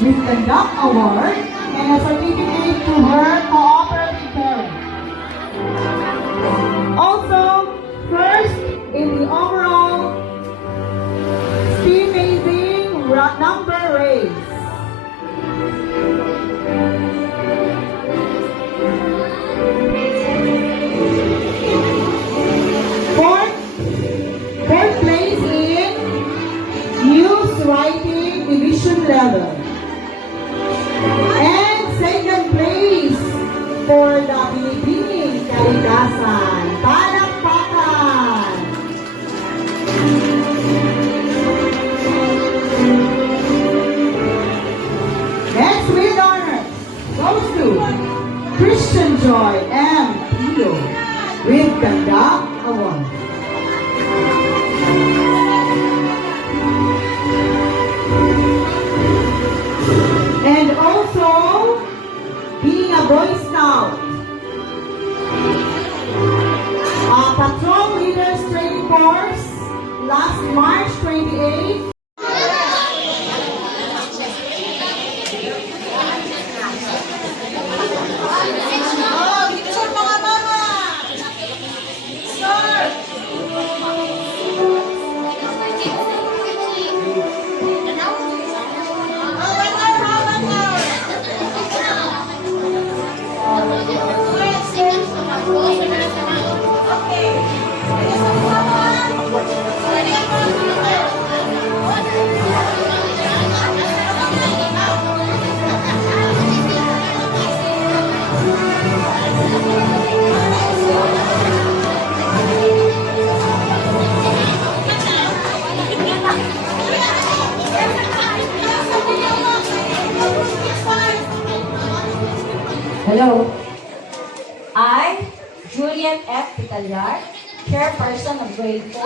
with the Duck Award and a certificate to her cooperative parent. Also, first in the overall steam-mazing number race. Fourth place in news writing division level. And second place for the Binibining Kaligasan. Palakpakan! Next with honors goes to Christian Joy M. Pio with the Duck Award. And also, being a Boy Scout, Patrol Leaders Training Course, last March 28th. Hello. I, Juliet F. Pitalyar, chairperson of grade 4,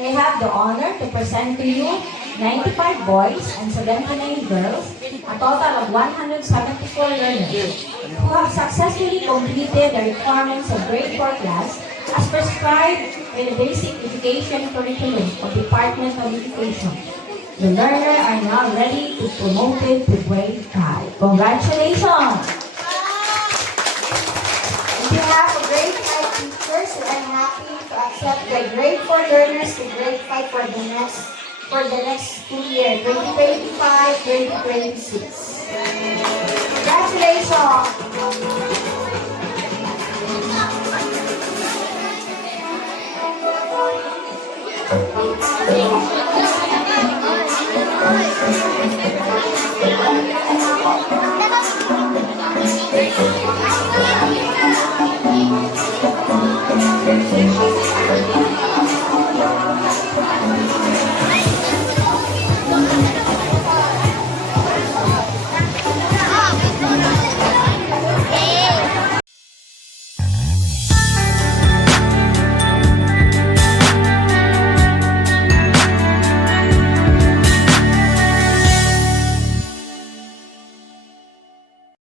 may have the honor to present to you 95 boys and 79 girls, a total of 174 learners, who have successfully completed the requirements of grade 4 class as prescribed by the Basic Education Curriculum of Department of Education. The learners are now ready to be promoted to grade 5. Congratulations! On behalf of grade 5 teachers, I'm happy to accept the grade 4 learners to grade 5 for the next school year, 2025-2026. Congratulations! Thank you.